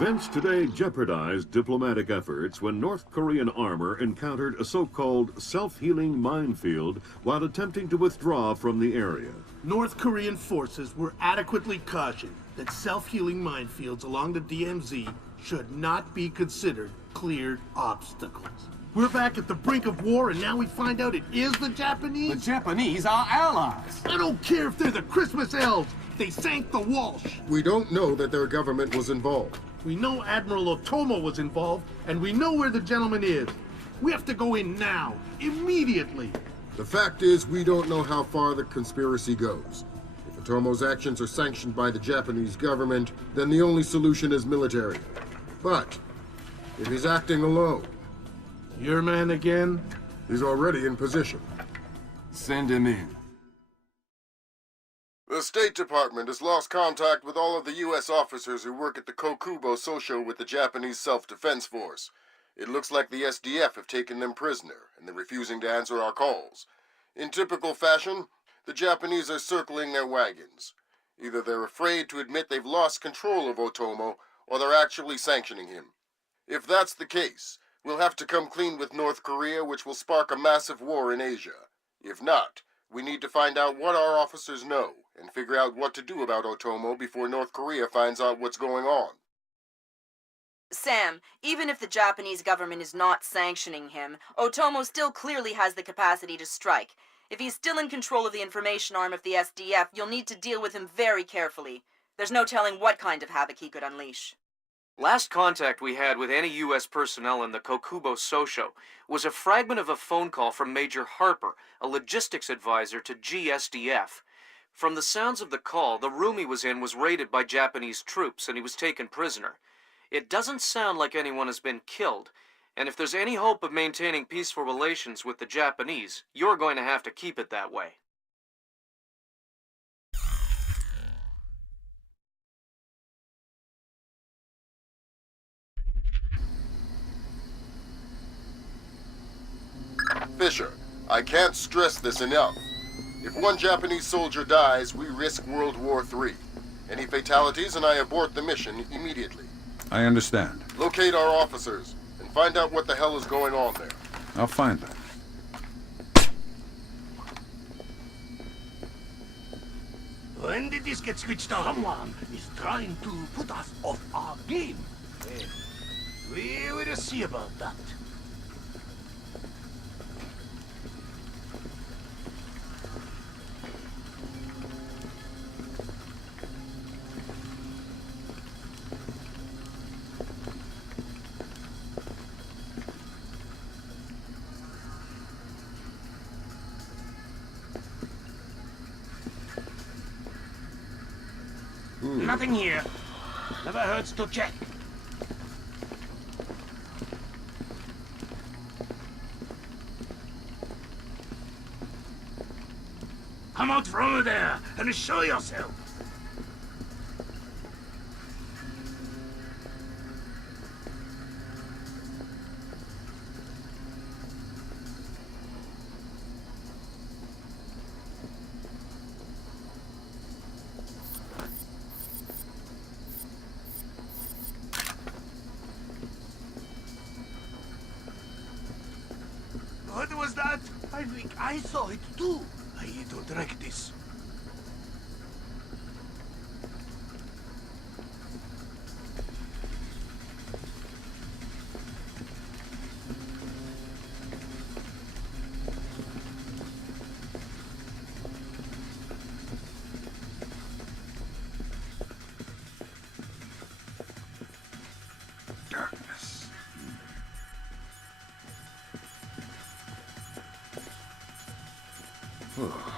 Events today jeopardized diplomatic efforts when North Korean armor encountered a so-called self-healing minefield while attempting to withdraw from the area. North Korean forces were adequately cautioned that self-healing minefields along the DMZ should not be considered cleared obstacles. We're back at the brink of war, and now we find out it is the Japanese? The Japanese are allies. I don't care if they're the Christmas elves. They sank the Walsh. We don't know that their government was involved. We know Admiral Otomo was involved, and we know where the gentleman is. We have to go in now, immediately. The fact is, we don't know how far the conspiracy goes. If Otomo's actions are sanctioned by the Japanese government, then the only solution is military. But if he's acting alone... Your man again? He's already in position. Send him in. The State Department has lost contact with all of the U.S. officers who work at the Kokubo Sosho with the Japanese Self-Defense Force. It looks like the SDF have taken them prisoner, and they're refusing to answer our calls. In typical fashion, the Japanese are circling their wagons. Either they're afraid to admit they've lost control of Otomo, or they're actually sanctioning him. If that's the case, we'll have to come clean with North Korea, which will spark a massive war in Asia. If not, we need to find out what our officers know, and figure out what to do about Otomo before North Korea finds out what's going on. Sam, even if the Japanese government is not sanctioning him, Otomo still clearly has the capacity to strike. If he's still in control of the information arm of the SDF, you'll need to deal with him very carefully. There's no telling what kind of havoc he could unleash. Last contact we had with any U.S. personnel in the Kokubo Sosho was a fragment of a phone call from Major Harper, a logistics advisor to GSDF. From the sounds of the call, the room he was in was raided by Japanese troops and he was taken prisoner. It doesn't sound like anyone has been killed, and if there's any hope of maintaining peaceful relations with the Japanese, you're going to have to keep it that way. Fisher, I can't stress this enough. If one Japanese soldier dies, we risk World War III. Any fatalities and I abort the mission immediately. I understand. Locate our officers and find out what the hell is going on there. I'll find them. When did this get switched on? Someone is trying to put us off our game. We will see about that. Nothing here. Never hurts to check. Come out from there and show yourself. What was that? I think I saw it too. I don't like this. Darkness. Come on.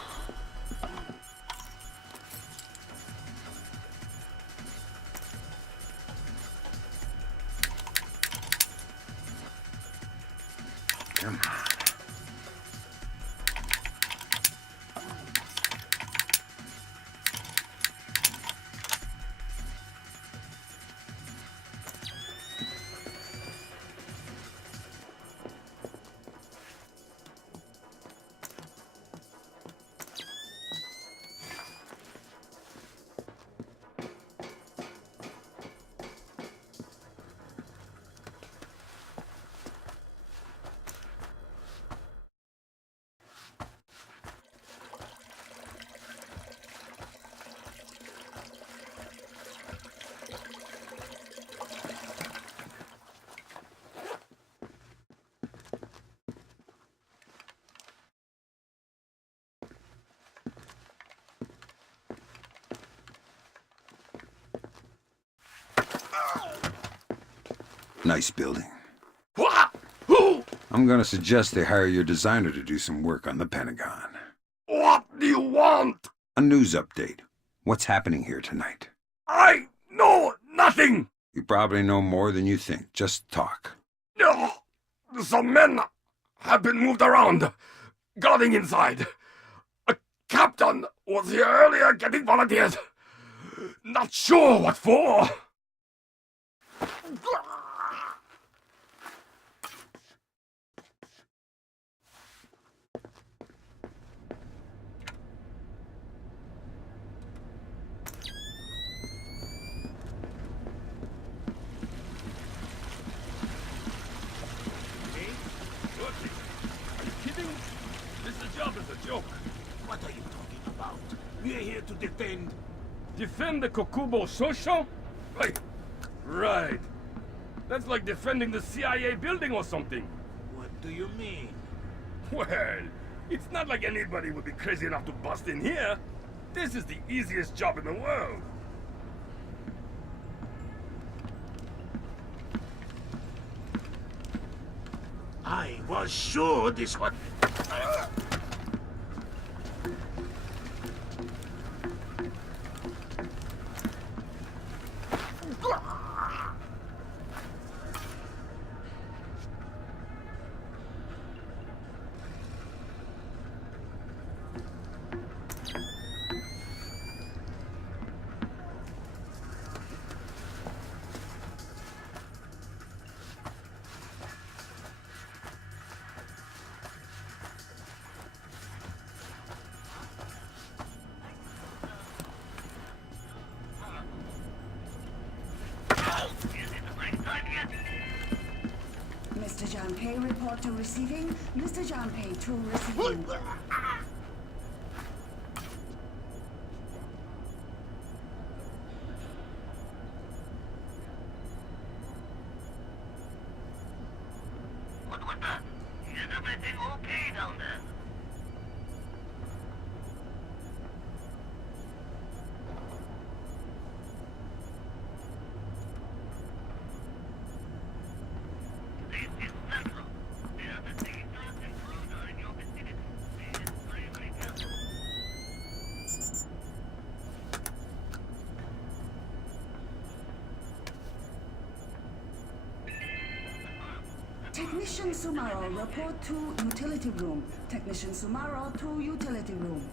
nice building. What? Who? I'm gonna suggest they hire your designer to do some work on the Pentagon. What do you want? A news update. What's happening here tonight? I know nothing. You probably know more than you think. Just talk. No. Some men have been moved around, guarding inside. A captain was here earlier getting volunteers. Not sure what for. What are you talking about? We're here to defend... Defend the Kokubo Shosho? Right. That's like defending the CIA building or something. What do you mean? Well, it's not like anybody would be crazy enough to bust in here. This is the easiest job in the world. I was sure this was... Mr. Janpei, report to receiving. Mr. Janpei to receiving. What was that? Is everything okay down there? This is Central. There are the dangerous intruder in your vicinity. Be extremely careful. Technician Sumaro, report to utility room. Technician Sumaro to utility room.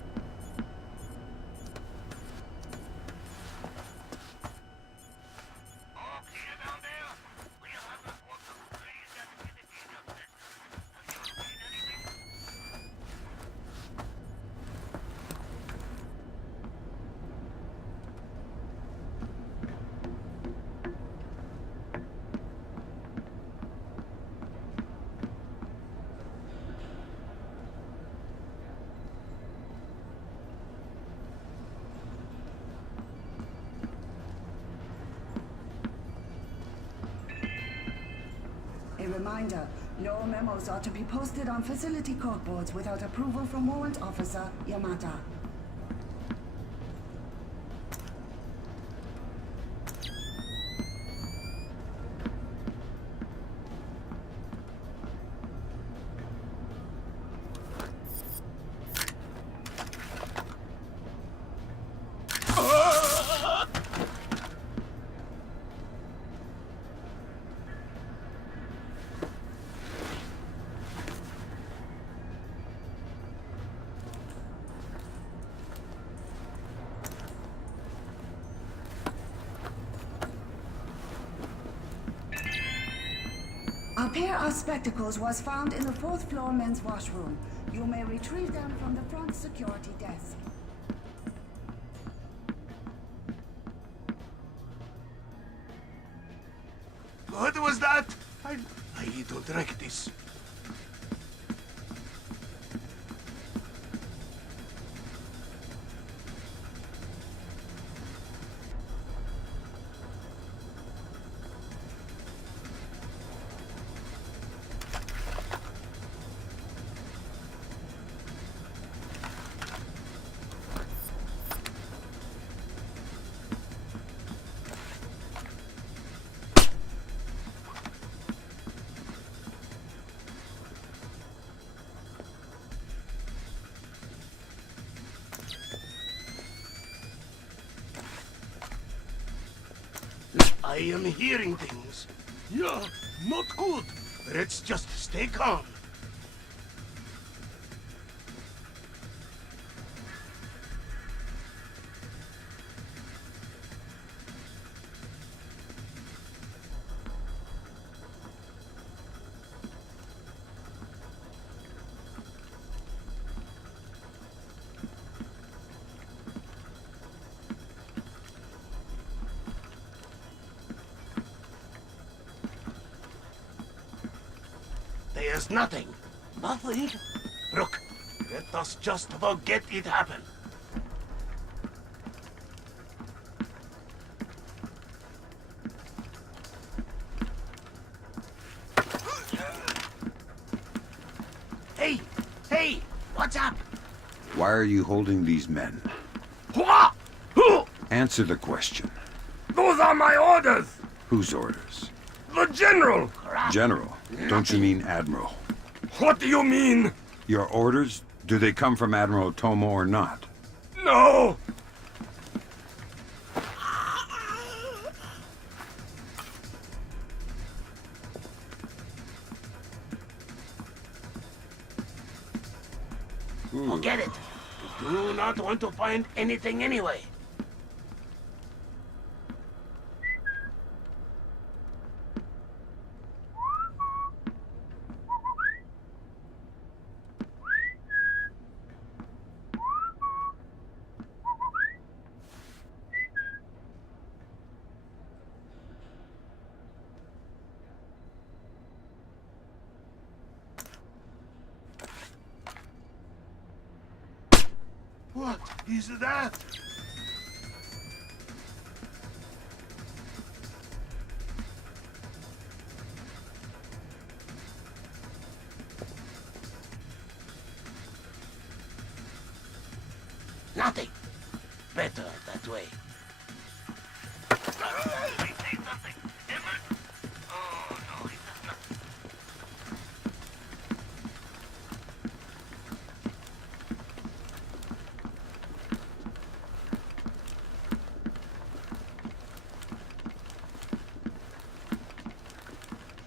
All clear down there? We haven't walked some strange activity just then. Have you seen anything? A reminder, no memos are to be posted on facility corkboards without approval from Warrant Officer Yamata. A pair of spectacles was found in the 4th floor men's washroom. You may retrieve them from the front security desk. What was that? I don't like this. am hearing things. Yeah, not good. Let's just stay calm. There's nothing. Nothing? Look, let us just forget it happened. Hey! Hey! What's up? Why are you holding these men? What? Who? Answer the question. Those are my orders! Whose orders? The General! General. Don't you mean Admiral? What do you mean? Your orders? Do they come from Admiral Otomo or not? No! Forget it. We do not want to find anything anyway. What is that? Nothing. Better that way. I say something different? Oh, no, it does not.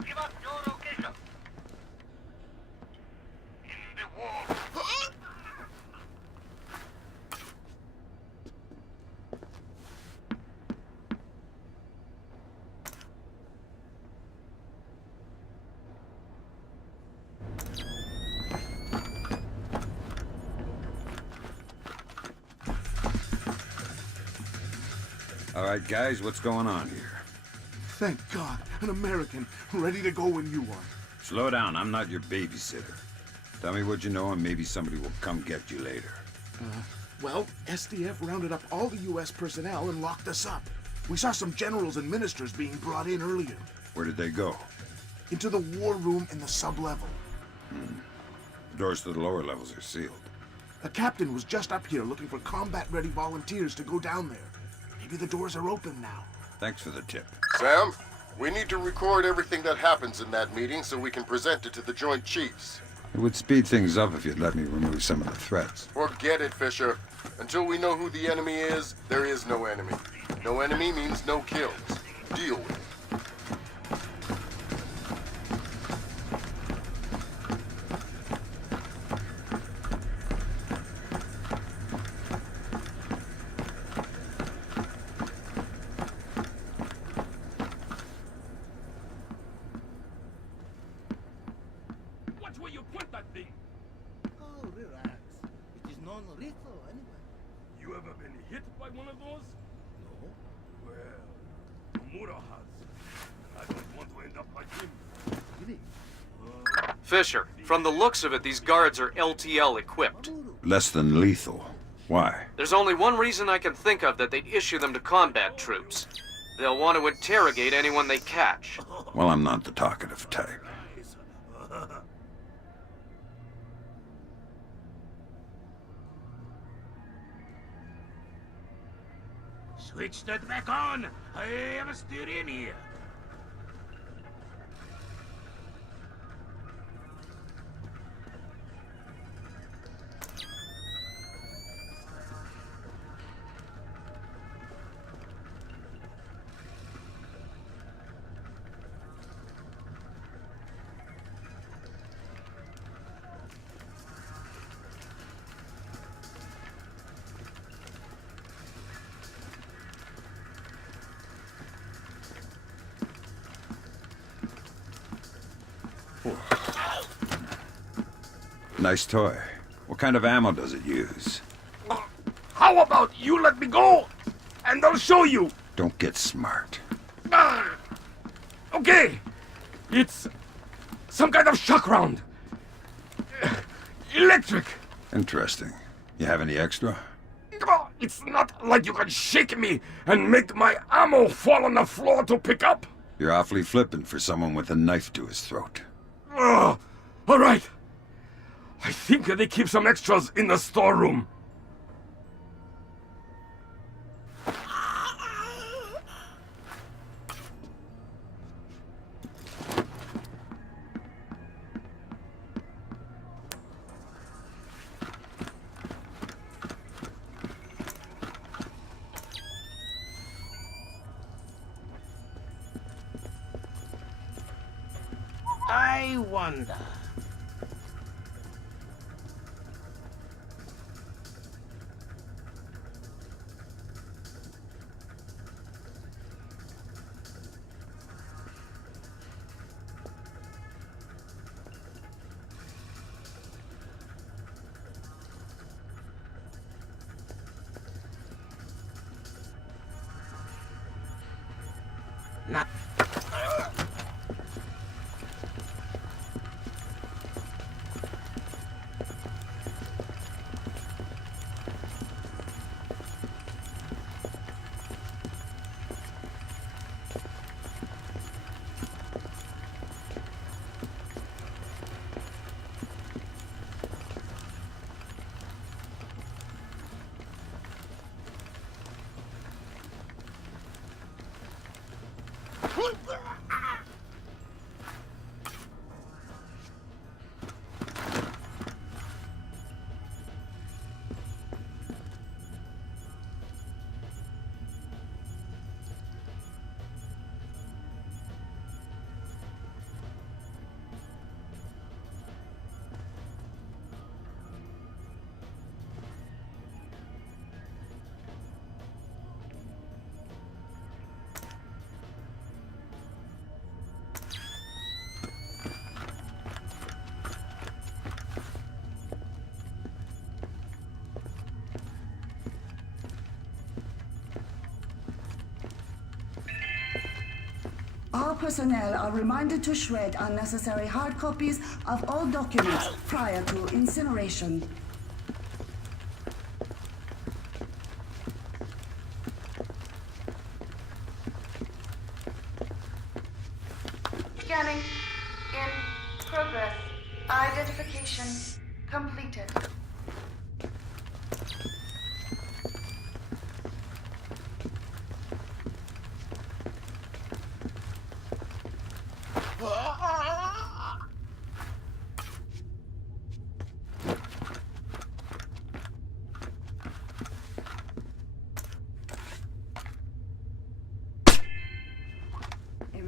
Give us your location. In the wall. All right, guys, what's going on here? Thank God, an American, ready to go when you are. Slow down, I'm not your babysitter. Tell me what you know and maybe somebody will come get you later. Well, SDF rounded up all the U.S. personnel and locked us up. We saw some generals and ministers being brought in earlier. Where did they go? Into the war room in the sub-level. Doors to the lower levels are sealed. A captain was just up here looking for combat-ready volunteers to go down there. Maybe the doors are open now. Thanks for the tip. Sam, we need to record everything that happens in that meeting so we can present it to the Joint Chiefs. It would speed things up if you'd let me remove some of the threats. Forget it, Fisher. Until we know who the enemy is, there is no enemy. No enemy means no kills. Deal with it. Watch where you point that thing. Oh, relax. It is non-lethal anyway. You ever been hit by one of those? No? Well, Nomura has. I don't want to end up like him. Really? Fisher, from the looks of it, these guards are LTL equipped. Less than lethal. Why? There's only one reason I can think of that they'd issue them to combat troops. They'll want to interrogate anyone they catch. Well, I'm not the talkative type. Switch that back on. I am still in here. Nice toy. What kind of ammo does it use? How about you let me go, and I'll show you? Don't get smart. Okay. It's some kind of shock round. Electric. Interesting. You have any extra? It's not like you can shake me and make my ammo fall on the floor to pick up. You're awfully flippant for someone with a knife to his throat. All right. I think they keep some extras in the storeroom. I wonder. Not. All personnel are reminded to shred unnecessary hard copies of all documents prior to incineration. Scanning in progress. Identification completed.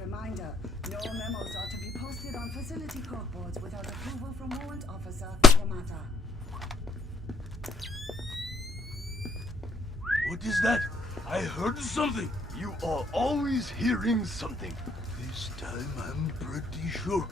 Reminder, no memos are to be posted on facility corkboards without approval from Warrant Officer Yamata. What is that? I heard something. You are always hearing something. This time I'm pretty sure.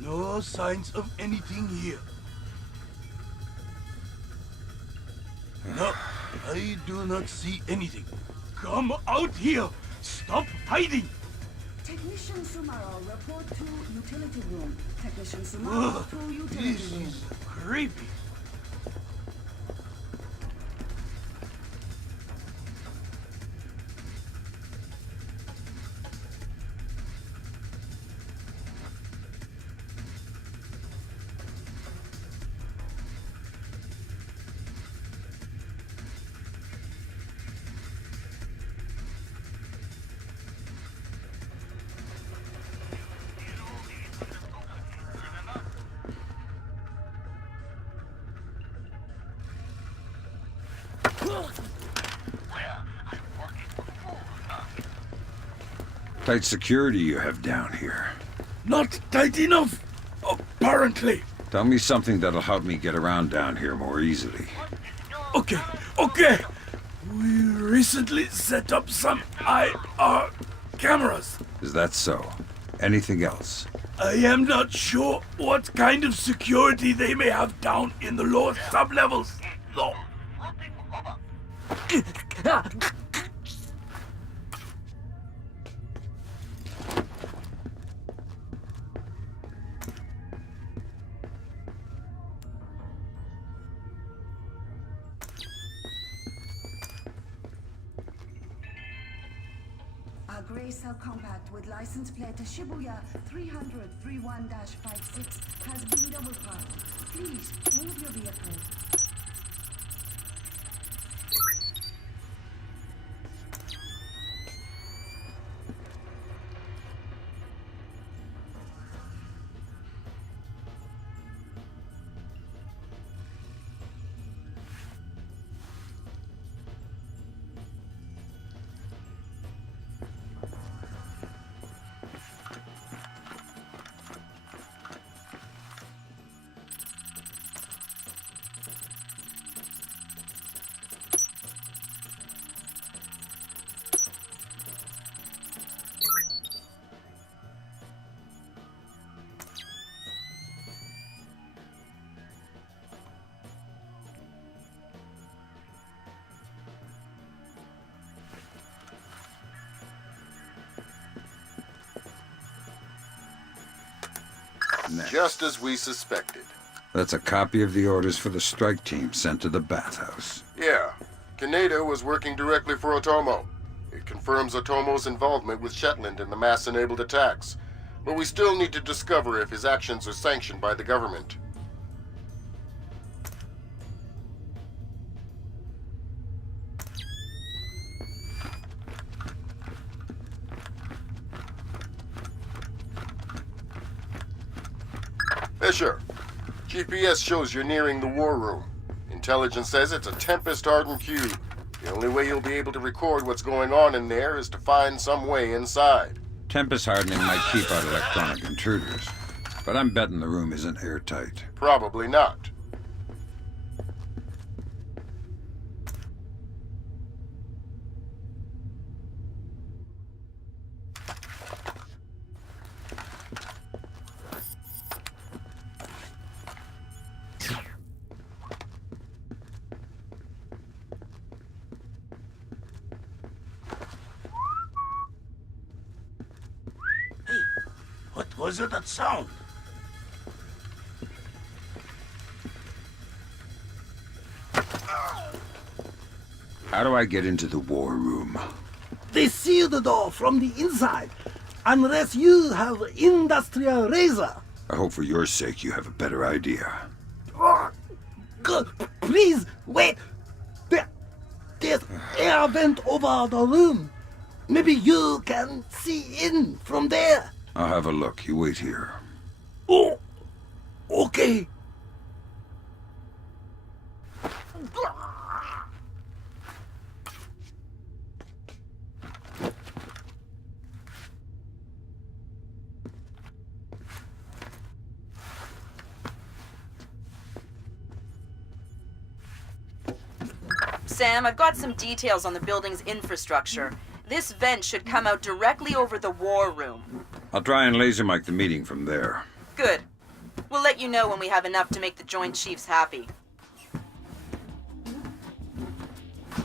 No signs of anything here. No, I do not see anything. Come out here! Stop hiding! Technician Sumaro, report to utility room. Technician Sumaro to utility This room. is creepy. Tight security you have down here. Not tight enough, apparently. Tell me something that'll help me get around down here more easily. Okay. We recently set up some IR cameras. Is that so? Anything else? I am not sure what kind of security they may have down in the lower sublevels, though. A gray cell compact with license plate to Shibuya 300-31-56 has been double parked. Please move your vehicle. Next. Just as we suspected. That's a copy of the orders for the strike team sent to the bathhouse. Yeah. Kaneda was working directly for Otomo. It confirms Otomo's involvement with Shetland in the mass-enabled attacks. But we still need to discover if his actions are sanctioned by the government. Fisher, GPS shows you're nearing the war room. Intelligence says it's a Tempest-hardened cube. The only way you'll be able to record what's going on in there is to find some way inside. Tempest hardening might keep out electronic intruders, but I'm betting the room isn't airtight. Probably not. What was it, that sound? How do I get into the war room? They seal the door from the inside, unless you have industrial razor. I hope for your sake you have a better idea. Please, wait! There's air vent over the room. Maybe you can see in from there. I'll have a look. You wait here. Oh, okay. Sam, I've got some details on the building's infrastructure. This vent should come out directly over the war room. I'll try and laser mic the meeting from there. Good. We'll let you know when we have enough to make the Joint Chiefs happy.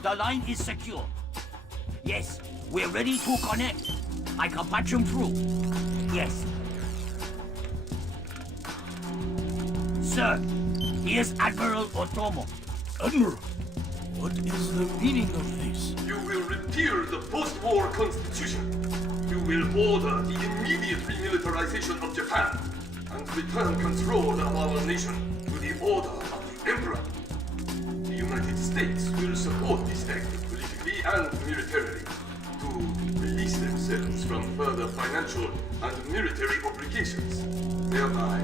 The line is secure. Yes, we're ready to connect. I can patch him through. Yes. Sir, here's Admiral Otomo. Admiral, what is the meaning of this? You will repeal the post-war constitution. You will order the immediate remilitarization of Japan and return control of our nation to the order of the Emperor. The United States will support this act politically and militarily to release themselves from further financial and military obligations, thereby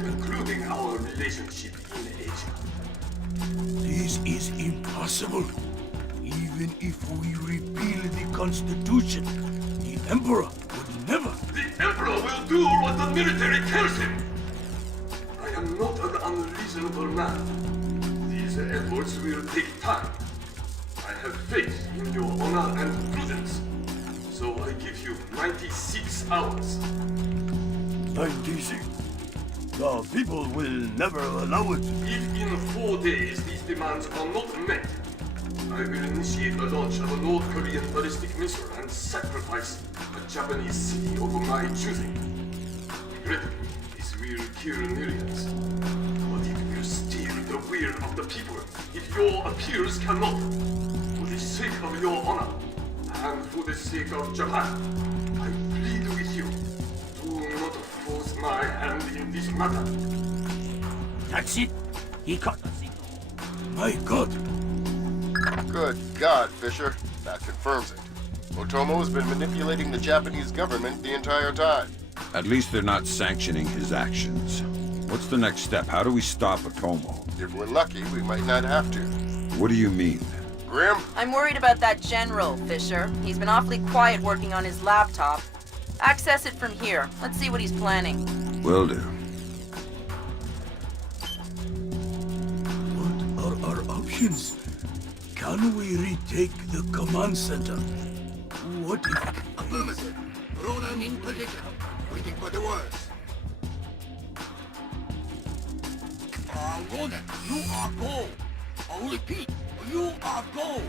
concluding our relationship in Asia. This is impossible. Even if we repeal the Constitution, the Emperor would never... The Emperor will to do what the military tells him. I am not an unreasonable man. These efforts will take time. I have faith in your honor and prudence. So I give you 96 hours. 96? The people will never allow it. If in 4 days these demands are not met, I will initiate a launch of a North Korean ballistic missile and sacrifice a Japanese city of my choosing. Regrettably, this will kill millions. But it will steal the will of the people if your appeals cannot. For the sake of your honor, and for the sake of Japan, I plead with you, do not force my hand in this matter. That's it. He cut the signal. My God. Good God, Fisher. That confirms it. Otomo has been manipulating the Japanese government the entire time. At least they're not sanctioning his actions. What's the next step? How do we stop Otomo? If we're lucky, we might not have to. What do you mean? Grim? I'm worried about that general, Fisher. He's been awfully quiet working on his laptop. Access it from here. Let's see what he's planning. Will do. What are our options? Can we retake the command center? What if... Affirmative. Ronan in position. Waiting for the worst. Ronan, you are go. I repeat, you are go.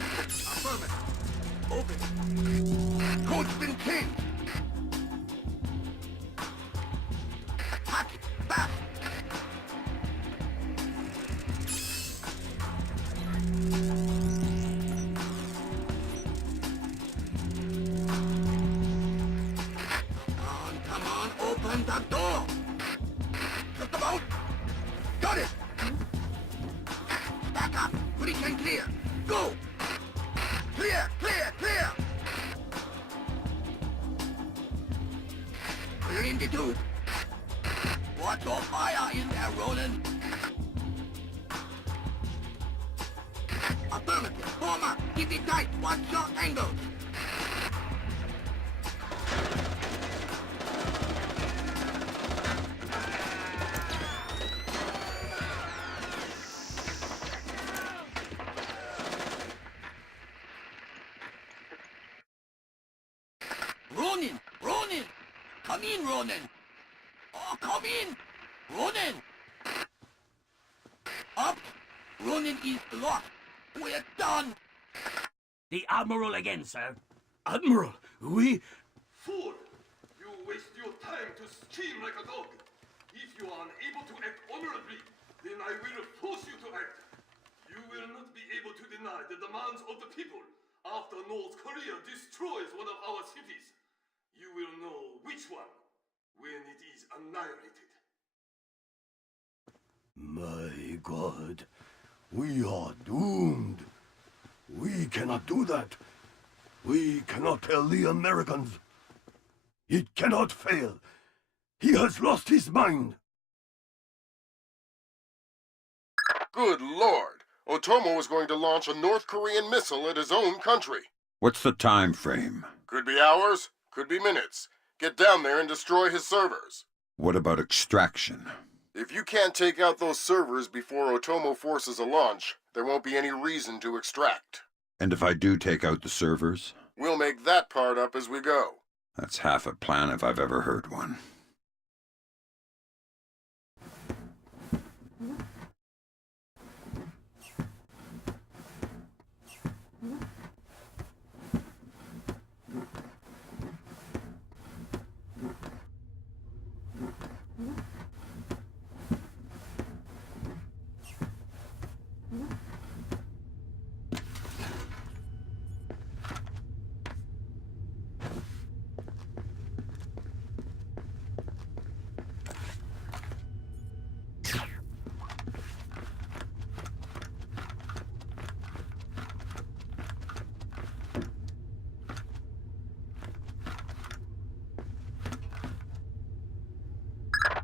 Affirmative. Open. Code's been changed. Pack it. Back. Come on, open the door. Just about. Got it. Back up. Breach clear. Go. Clear, clear, clear. We're in the tube. Watch your fire in there, Roland. Affirmative. Form up. Keep it tight. Watch your angles. Ronin! Ronin! Come in, Ronin! Oh, come in! Ronin! Up! Ronin is locked! We're done! The Admiral again, sir. Admiral, we... Fool! You waste your time to scream like a dog. If you are unable to act honorably, then I will force you to act. You will not be able to deny the demands of the people after North Korea destroys one of our cities. You will know which one when it is annihilated. My God. We are doomed. We cannot do that. We cannot tell the Americans. It cannot fail. He has lost his mind. Good Lord! Otomo is going to launch a North Korean missile at his own country. What's the time frame? Could be hours, could be minutes. Get down there and destroy his servers. What about extraction? If you can't take out those servers before Otomo forces a launch, there won't be any reason to extract. And if I do take out the servers? We'll make that part up as we go. That's half a plan if I've ever heard one.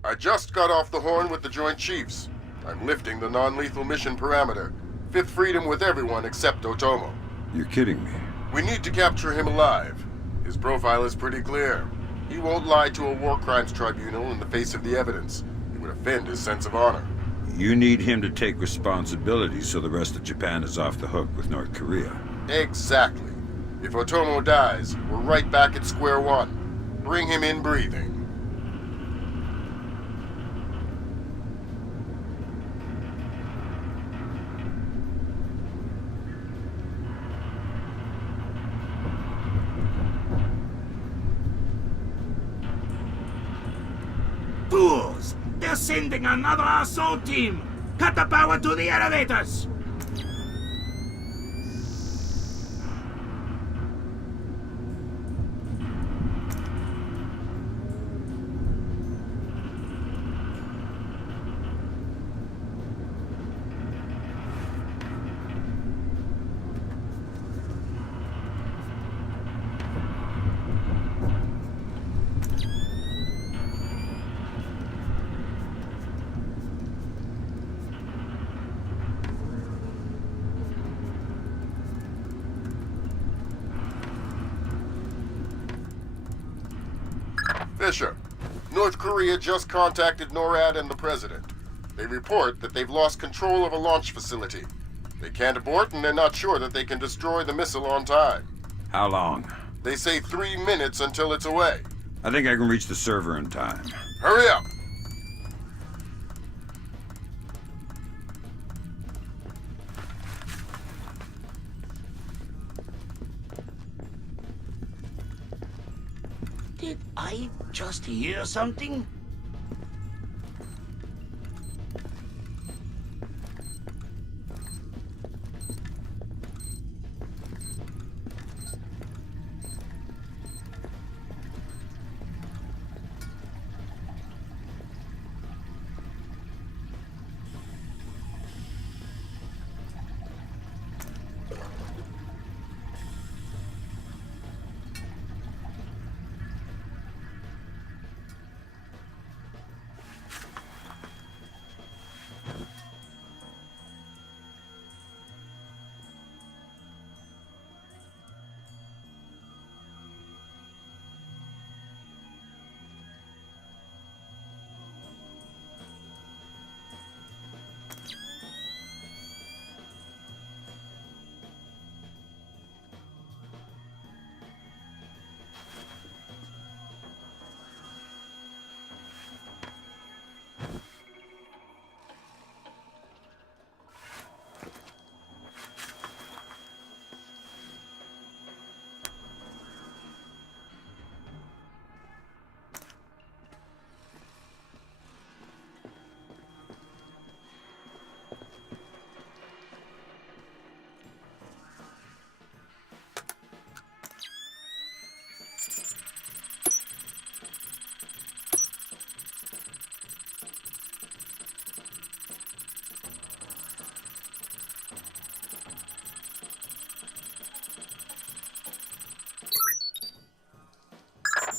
I just got off the horn with the Joint Chiefs. I'm lifting the non-lethal mission parameter. Fifth freedom with everyone except Otomo. You're kidding me. We need to capture him alive. His profile is pretty clear. He won't lie to a war crimes tribunal in the face of the evidence. It would offend his sense of honor. You need him to take responsibility so the rest of Japan is off the hook with North Korea. Exactly. If Otomo dies, we're right back at square one. Bring him in breathing. Fools! They're sending another assault team! Cut the power to the elevators! Fisher, North Korea just contacted NORAD and the President. They report that they've lost control of a launch facility. They can't abort and they're not sure that they can destroy the missile on time. How long? They say 3 minutes until it's away. I think I can reach the server in time. Hurry up! Did I just hear something?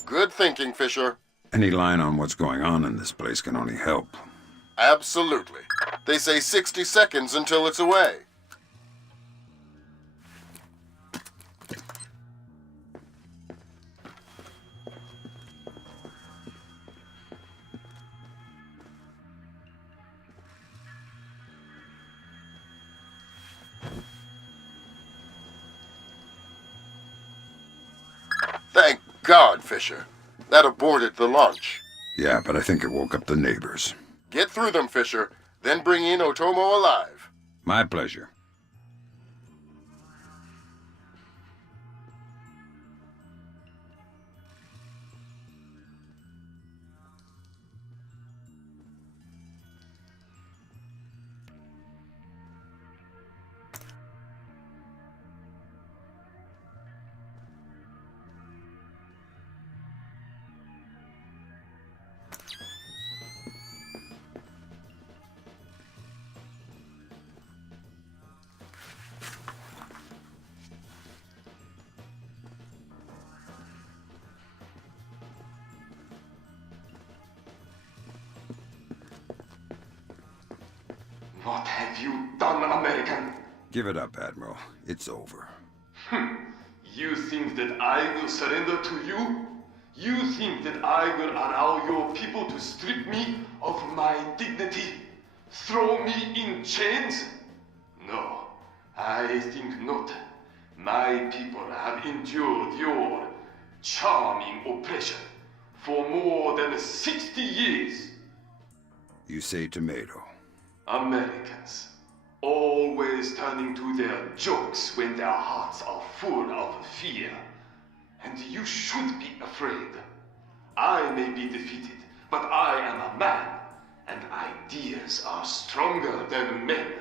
Good thinking, Fisher. Any line on what's going on in this place can only help. Absolutely. They say 60 seconds until it's away. Thank God, Fisher. That aborted the launch. Yeah, but I think it woke up the neighbors. Get through them, Fisher, then bring in Otomo alive. My pleasure. What have you done, American? Give it up, Admiral. It's over. You think that I will surrender to you? You think that I will allow your people to strip me of my dignity? Throw me in chains? No, I think not. My people have endured your charming oppression for more than 60 years. You say tomato. Americans, always turning to their jokes when their hearts are full of fear. And you should be afraid. I may be defeated, but I am a man, and ideas are stronger than men.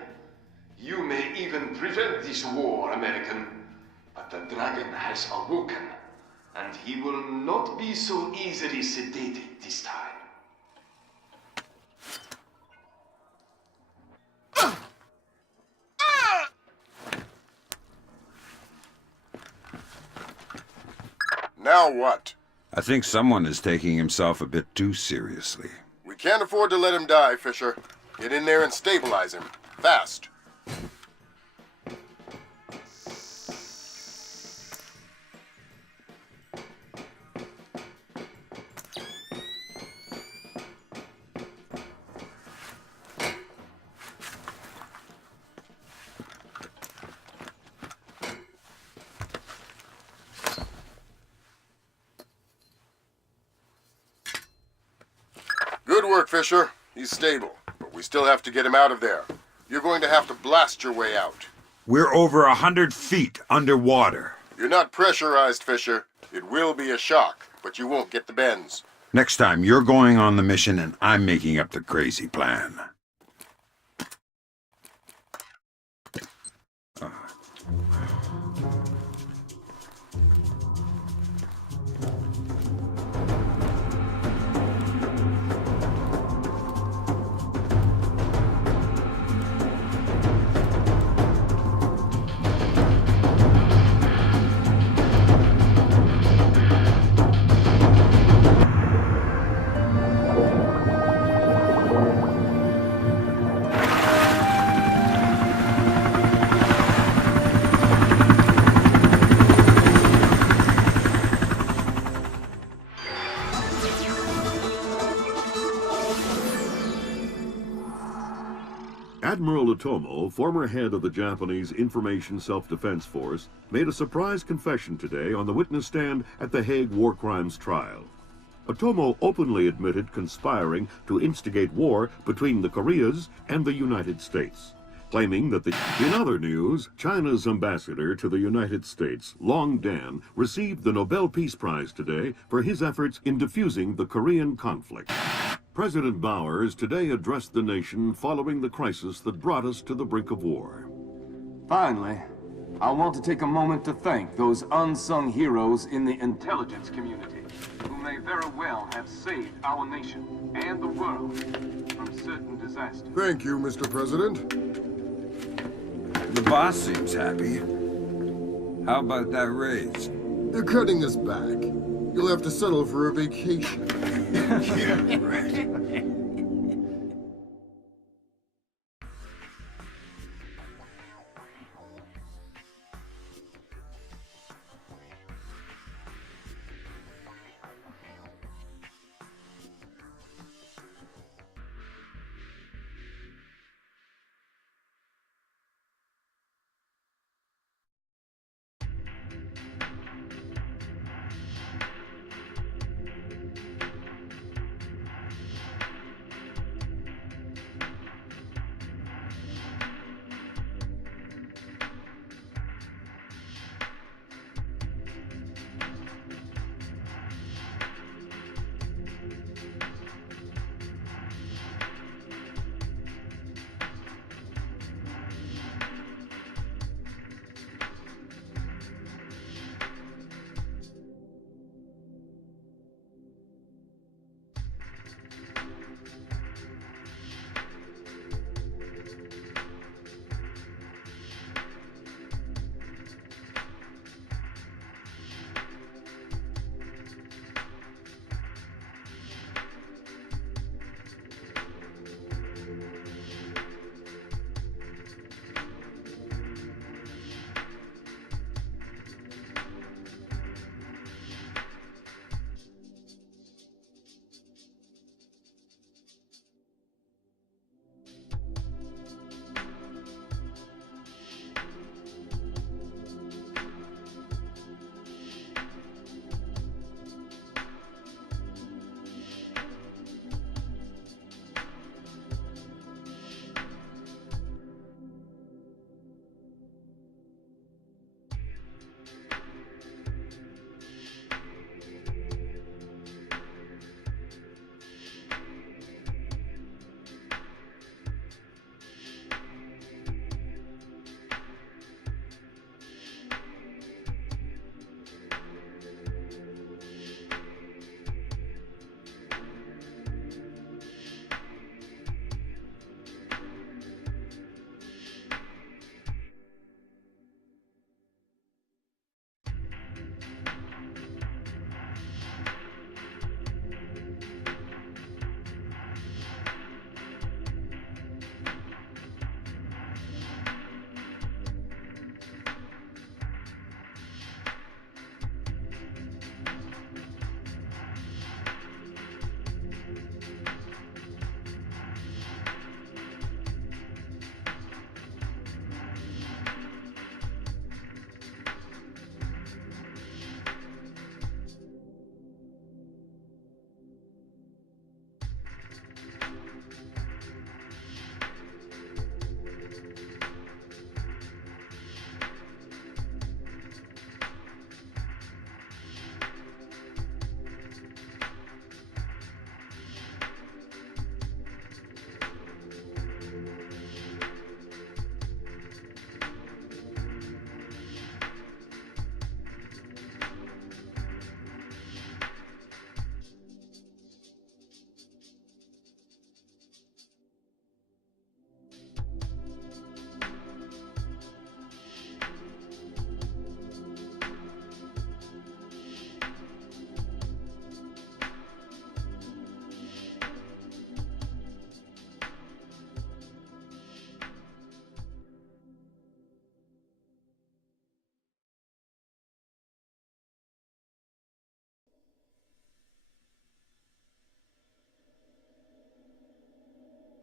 You may even prevent this war, American, but the dragon has awoken, and he will not be so easily sedated this time. Now what? I think someone is taking himself a bit too seriously. We can't afford to let him die, Fisher. Get in there and stabilize him. Fast. Good work, Fisher. He's stable, but we still have to get him out of there. You're going to have to blast your way out. We're over 100 feet underwater. You're not pressurized, Fisher. It will be a shock, but you won't get the bends. Next time, you're going on the mission and I'm making up the crazy plan. Admiral Otomo, former head of the Japanese Information Self-Defense Force, made a surprise confession today on the witness stand at the Hague War Crimes trial. Otomo openly admitted conspiring to instigate war between the Koreas and the United States, claiming that In other news, China's ambassador to the United States, Long Dan, received the Nobel Peace Prize today for his efforts in defusing the Korean conflict. President Bowers today addressed the nation following the crisis that brought us to the brink of war. Finally, I want to take a moment to thank those unsung heroes in the intelligence community who may very well have saved our nation and the world from certain disasters. Thank you, Mr. President. The boss seems happy. How about that raise? They're cutting us back. You'll have to settle for a vacation. Yeah, right.